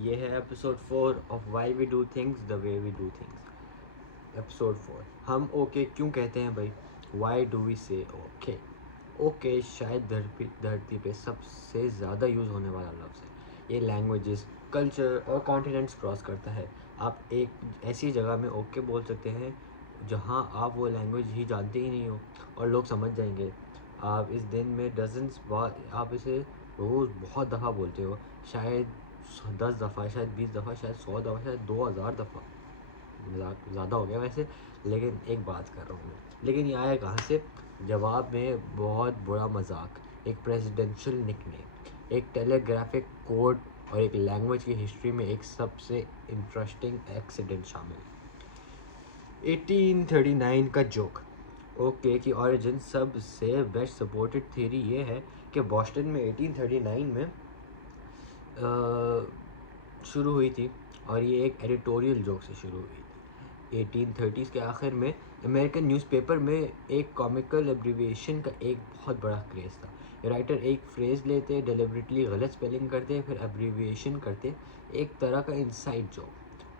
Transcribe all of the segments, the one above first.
یہ ہے episode 4 of why we do things the way we do things. Episode 4. ہم okay کیوں کہتے ہیں بھائی؟ وائی ڈو وی سے اوکے؟ اوکے شاید دھرتی پہ سب سے زیادہ یوز ہونے والا لفظ ہے. یہ لینگویجز، کلچر اور کانٹیننٹس کراس کرتا ہے. آپ ایک ایسی جگہ میں اوکے بول سکتے ہیں جہاں آپ وہ لینگویج ہی جانتے ہی نہیں ہو اور لوگ سمجھ جائیں گے. آپ اس دن میں ڈزنس بار، آپ اسے روز بہت دفعہ بولتے ہو، شاید 10 دفعہ، شاید 20 دفعہ، شاید 100 دفعہ، شاید 2000 دفعہ. زیادہ ہو گیا ویسے، لیکن ایک بات کر رہا ہوں میں. لیکن یہ آیا کہاں سے؟ جواب میں بہت برا مذاق، ایک پریزیڈینشل نک نیم، ایک ٹیلی گرافک کوڈ اور ایک لینگویج کی ہسٹری میں ایک سب سے انٹرسٹنگ ایکسیڈنٹ شامل. 1839 کا جوک. اوکے کی اوریجن سب سے بیسٹ سپورٹڈ تھیوری یہ ہے کہ بوسٹن میں 1839 میں شروع ہوئی تھی، اور یہ ایک ایڈیٹوریل جوک سے شروع ہوئی تھی. 1830s کے آخر میں امریکن نیوز پیپر میں ایک کامیکل ایبریویشن کا ایک بہت بڑا کریز تھا. رائٹر ایک فریز لیتے، ڈیلیبریٹلی غلط اسپیلنگ کرتے، پھر ایبریویشن کرتے. ایک طرح کا انسائڈ جوک.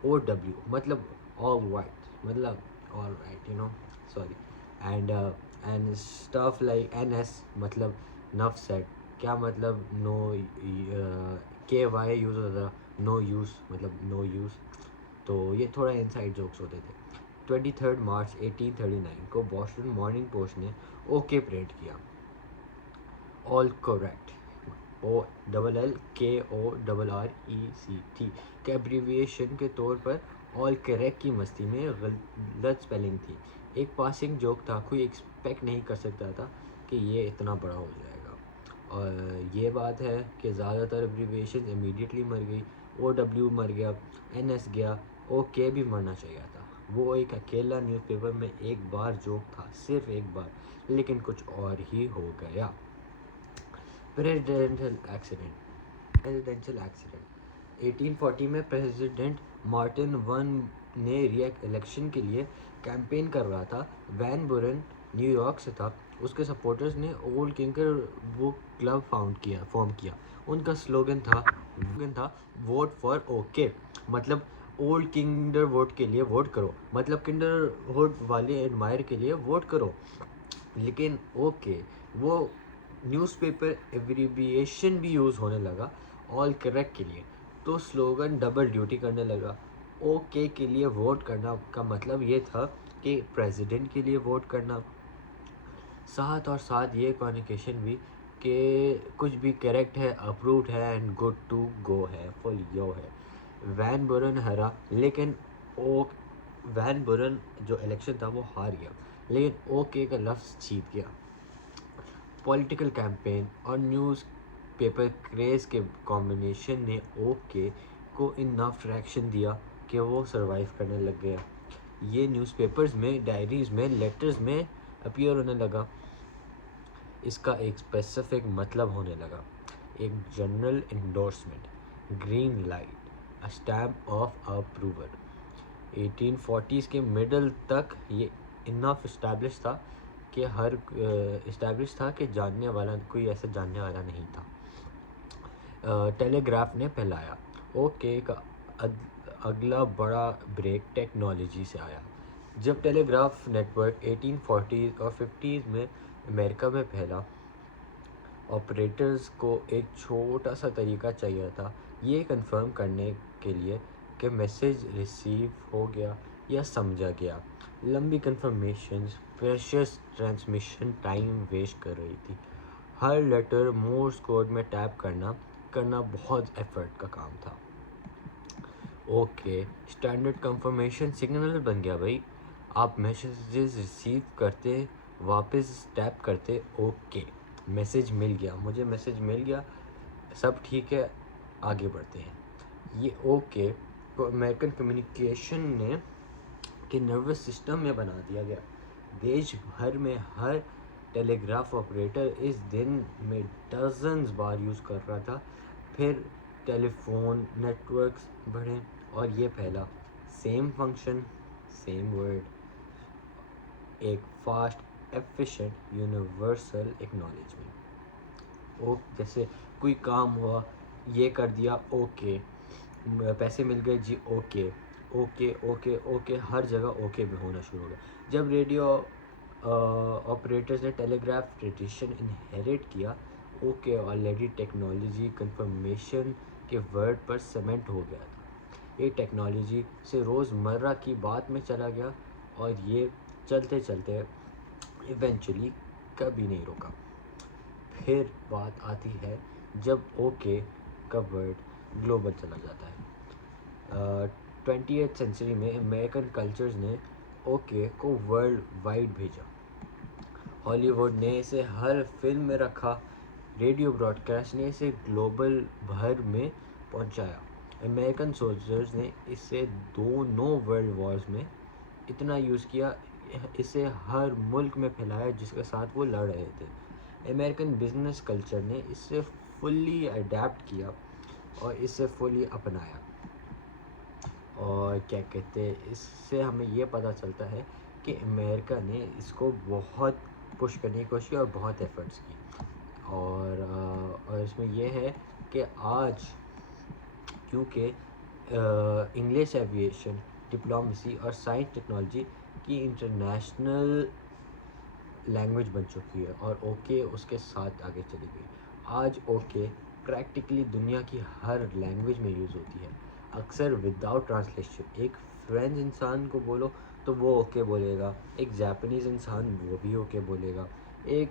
او ڈبلیو مطلب آل رائٹ، مطلب all right sorry. And stuff like an S مطلب نف سیٹ. کیا مطلب؟ نو. کے وائی یوز ہوتا تھا، نو یوز مطلب نو یوز. تو یہ تھوڑا انسائڈ جوکس ہوتے تھے. 23 مارچ 1839 کو بوسٹن مارننگ پوسٹ نے اوکے پرنٹ کیا. آل کریکٹ، OLLKORRECT کے ایبریویشن کے طور پر آل کریکٹ کی مستی میں غلط سپیلنگ تھی. ایک پاسنگ جوک تھا، کوئی ایکسپیکٹ نہیں کر سکتا تھا کہ یہ اتنا بڑا ہو جائے گا. اور یہ بات ہے کہ زیادہ تر ایبریویشن امیڈیٹلی مر گئی. او ڈبلیو مر گیا، این ایس گیا، او کے بھی مرنا چاہیے تھا. وہ ایک اکیلا نیوز پیپر میں ایک بار جوک تھا، صرف ایک بار، لیکن کچھ اور ہی ہو گیا. Presidential accident. 1840 میں پریزیڈنٹ مارٹن ون نے ری الیکشن کے لیے کیمپین کر رہا تھا. وین بورن نیو یارک سے تھا. اس کے سپورٹرز نے اولڈ کنکر بک کلب فارم کیا. ان کا سلوگن تھا ووٹ فار اوکے، مطلب اولڈ کنڈر ہوڈ کے لیے ووٹ کرو، مطلب کنڈر ہوڈ والے ایڈمائر کے لیے ووٹ کرو. لیکن اوکے وہ نیوز پیپر ایبریویشن بھی یوز ہونے لگا آل کریکٹ کے لیے، تو سلوگن ڈبل ڈیوٹی کرنے لگا. اوکے کے لیے ووٹ کرنا کا مطلب یہ تھا کہ پریزیڈنٹ کے لیے ووٹ کرنا. ساتھ اور ساتھ یہ کمیونیکیشن بھی کہ کچھ بھی کریکٹ ہے، اپرووڈ ہے اینڈ گڈ ٹو گو ہے، فل یو ہے. وین بورن ہرا، لیکن وین بورن جو الیکشن تھا وہ ہار گیا، لیکن اوکے کا لفظ جیت گیا. پولیٹیکل کیمپین اور نیوز پیپر کریز کے کمبینیشن نے اوکے کو انف ٹریکشن دیا کہ وہ سروائیو کرنے لگ گیا. یہ نیوز پیپرز میں، ڈائریز میں، لیٹرز میں اپیئر ہونے لگا. اس کا ایک اسپیسیفک مطلب ہونے لگا، ایک general endorsement, green light, stamp of approval. 1840s کے مڈل تک یہ انف اسٹیبلش تھا کہ جاننے والا کوئی ایسا جاننے والا نہیں تھا. ٹیلی گراف نے پھیلایا. اوکے کا اگلا بڑا بریک ٹیکنالوجی سے آیا. جب ٹیلی گراف نیٹ ورک 1840s اور 50s میں امریکہ میں پھیلا، آپریٹرز کو ایک چھوٹا سا طریقہ چاہیے تھا یہ کنفرم کرنے کے لیے کہ میسیج ریسیو ہو گیا یا سمجھا گیا. لمبی confirmations precious transmission time waste کر رہی تھی. ہر لیٹر مورس کوڈ میں ٹائپ کرنا بہت ایفرٹ کا کام تھا. اوکے اسٹینڈرڈ کنفرمیشن سگنل بن گیا بھائی. آپ میسیجز ریسیو کرتے، واپس ٹائپ کرتے، اوکے میسیج مل گیا، مجھے میسیج مل گیا، سب ٹھیک ہے، آگے بڑھتے ہیں. یہ اوکے کو امریکن کمیونیکیشن کے نروس سسٹم میں بنا دیا گیا. دیش بھر میں ہر ٹیلی گراف آپریٹر اس دن میں ڈزنز بار یوز کر رہا تھا. پھر ٹیلی فون نیٹ ورکس بڑھے اور یہ پھیلا. سیم فنکشن، سیم ورڈ، ایک فاسٹ، ایفیشینٹ، یونیورسل ایکنالجمنٹ. جیسے کوئی کام ہوا، یہ کر دیا اوکے، پیسے مل گئے جی، اوکے اوکے اوکے اوکے، ہر جگہ اوکے میں ہونا شروع ہو گیا. جب ریڈیو آپریٹرز نے ٹیلی گراف ٹریڈیشن انہیریٹ کیا، اوکے آلریڈی ٹیکنالوجی کنفرمیشن کے ورڈ پر سیمنٹ ہو گیا تھا. یہ ٹیکنالوجی سے روز مرہ کی بات میں چلا گیا، اور یہ چلتے چلتے ایونچولی کبھی نہیں رکا. پھر بات آتی ہے جب اوکے کا ورڈ گلوبل چلا جاتا ہے. 20th سینچری میں امریکن کلچرز نے اوکے کو ورلڈ وائڈ بھیجا. ہالی ووڈ نے اسے ہر فلم میں رکھا، ریڈیو براڈ کاسٹ نے اسے گلوبل بھر میں پہنچایا. امریکن سولجرز نے اسے دونوں ورلڈ وارز میں اتنا یوز کیا، اسے ہر ملک میں پھیلایا جس کے ساتھ وہ لڑ رہے تھے. امریکن بزنس کلچر نے اسے فلی اڈیپٹ کیا اور اسے فلی اپنایا. اور کیا کہتے ہیں، اس سے ہمیں یہ پتہ چلتا ہے کہ امریکہ نے اس کو بہت پش کرنے کی کوشش کی اور بہت ایفرٹس کی. اور اس میں یہ ہے کہ آج کیونکہ انگلش ایویشن، ڈپلومیسی اور سائنس ٹیکنالوجی کی انٹرنیشنل لینگویج بن چکی ہے، اور اوکے اس کے ساتھ آگے چلی گئی. آج اوکے پریکٹیکلی دنیا کی ہر لینگویج میں یوز ہوتی ہے، اکثر وداؤٹ ٹرانسلیشن. ایک فرینچ انسان کو بولو تو وہ اوکے بولے گا، ایک جاپنیز انسان وہ بھی اوکے بولے گا، ایک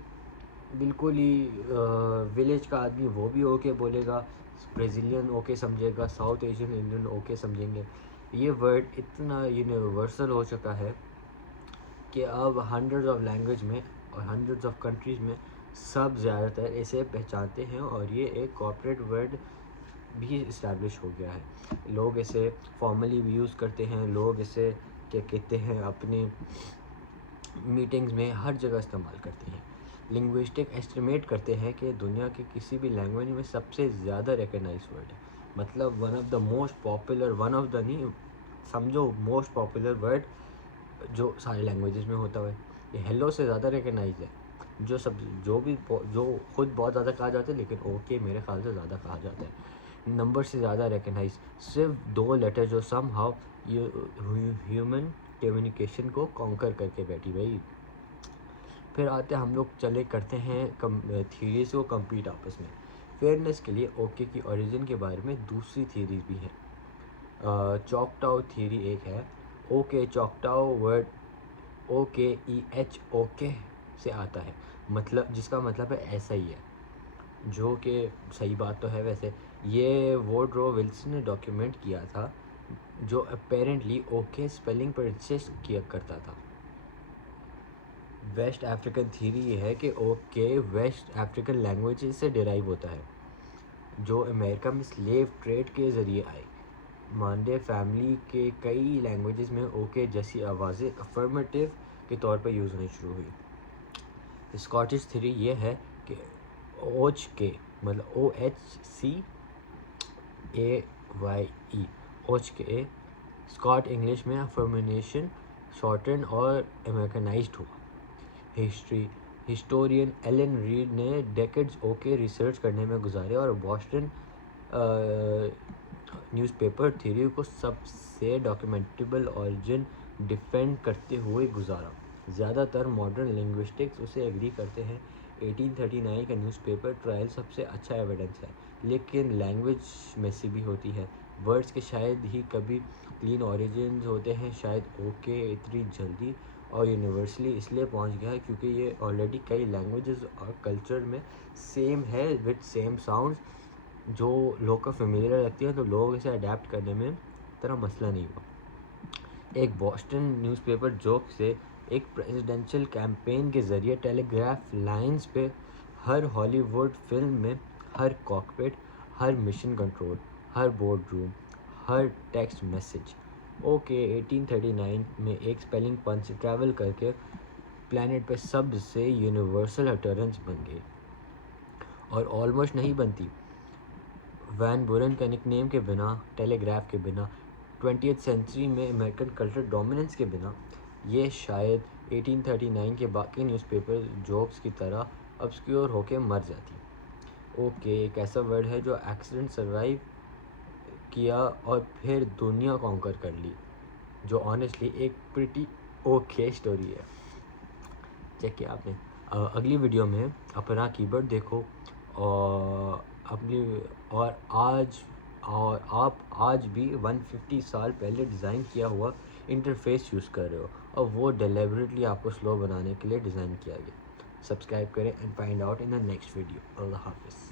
بالکل ہی ولیج کا آدمی وہ بھی اوکے بولے گا، برازیلین اوکے سمجھے گا، ساؤتھ ایشین انڈین اوکے سمجھیں گے. یہ ورڈ اتنا یونیورسل ہو چکا ہے کہ اب ہنڈریڈز آف لینگویج میں اور ہنڈریڈز آف کنٹریز میں سب زیادہ تر اسے پہچانتے ہیں، اور یہ ایک کارپوریٹ ورڈ بھی اسٹیبلش ہو گیا ہے. لوگ اسے فارملی بھی یوز کرتے ہیں، لوگ اسے کیا کہتے ہیں اپنی میٹنگز میں ہر جگہ استعمال کرتے ہیں. لنگوسٹک ایسٹیمیٹ کرتے ہیں کہ دنیا کی کسی بھی لینگویج میں سب سے زیادہ ریکگنائز ورڈ ہے، مطلب one of the most popular, one of the نہیں سمجھو موسٹ پاپولر ورڈ جو سارے لینگویجز میں ہوتا ہے. یہ ہیلو سے زیادہ ریکگنائز ہے، جو خود بہت زیادہ کہا جاتا ہے، لیکن اوکے میرے خیال سے زیادہ کہا جاتا ہے. نمبر سے زیادہ ریکگنائز، صرف 2 لیٹر جو سم ہاؤ ہیومن کمیونیکیشن کو کانکر کر کے بیٹھی بھائی. پھر آتے ہم لوگ چلے کرتے ہیں تھیوریز کو کمپیٹ آپس میں. فیئرنیس کے لیے اوکے کی اوریجن کے بارے میں دوسری تھیوریز بھی ہیں. چاکٹاؤ تھیوری ایک ہے. اوکے چاکٹاؤ ورڈ OKEH اوکے سے آتا ہے، مطلب جس کا مطلب ہے ایسا ہی ہے، جو کہ صحیح بات تو ہے. ویسے یہ ووڈرو ولسن نے ڈاکیومنٹ کیا تھا، جو اپیرنٹلی اوکے اسپیلنگ پر انسسٹ کیا کرتا تھا. ویسٹ افریقن تھیوری یہ ہے کہ اوکے ویسٹ افریقن لینگویجز سے ڈیرائیو ہوتا ہے، جو امریکہ میں سلیو ٹریڈ کے ذریعے آئی. مانڈے فیملی کے کئی لینگویجز میں اوکے جیسی آوازیں افرمیٹیو کے طور پر یوز ہونی شروع ہوئی. اسکاٹش تھیوری یہ ہے کہ اوچ کے مطلب OHCAYE اوچ کے اسکاٹ انگلش میں افرمینیشن شارٹن اور امریکنائزڈ ہوا. ہسٹورین ایلن ریڈ نے ڈیکڈز اوکے ریسرچ کرنے میں گزارے اور بوسٹن نیوز پیپر تھیوری کو سب سے ڈاکیومنٹیبل اوریجن ڈیفینڈ کرتے ہوئے گزارا. زیادہ تر ماڈرن لنگوسٹکس اسے ایگری کرتے ہیں. 1839 کا نیوز پیپر ٹرائل سب سے اچھا ایویڈنس ہے، لیکن لینگویج میسی بھی ہوتی ہے. ورڈز کے شاید ہی کبھی کلین اوریجنز ہوتے ہیں. شاید اوکے اتنی جلدی اور یونیورسلی اس لیے پہنچ گیا ہے کیونکہ یہ آلریڈی کئی لینگویجز اور کلچر میں سیم ہے وتھ سیم ساؤنڈز، جو لوگ کو فیملیئر لگتی ہے، تو لوگ اسے اڈیپٹ کرنے میں اتنا مسئلہ نہیں ہوا. ایک بوسٹن نیوز پیپر جوک سے ایک پریزیڈنشل کیمپین کے ذریعے ٹیلی گراف لائنز پہ ہر ہالی ووڈ فلم میں ہر کاکپٹ، ہر مشن کنٹرول، ہر بورڈ روم، ہر ٹیکسٹ میسج اوکے 1839 میں ایک سپیلنگ پن سے ٹریول کر کے پلانٹ پہ سب سے یونیورسل اٹرنس بن گئی، اور آلموسٹ نہیں بنتی. وین بورن کا نک نیم کے بنا، ٹیلی گراف کے بنا، 20th سینچری میں امریکن کلچر ڈومیننس کے بنا، یہ شاید 1839 کے باقی نیوز پیپر جوکس کی طرح obscure ہو کے مر جاتی. اوکے ایک ایسا ورڈ ہے جو ایکسیڈنٹ سروائیو کیا اور پھر دنیا کانکر کر لی، جو آنیسٹلی ایک پریٹی اوکے اسٹوری ہے۔ چیک کیا آپ نے۔ اگلی ویڈیو میں اپنا کی بورڈ دیکھو اور آپ آج بھی 150 سال پہلے ڈیزائن کیا ہوا انٹرفیس یوز کر رہے ہو، اور وہ ڈیلیبریٹلی آپ کو سلو بنانے کے لیے ڈیزائن کیا گیا۔ سبسکرائب کریں and find out in the next video. اللہ حافظ۔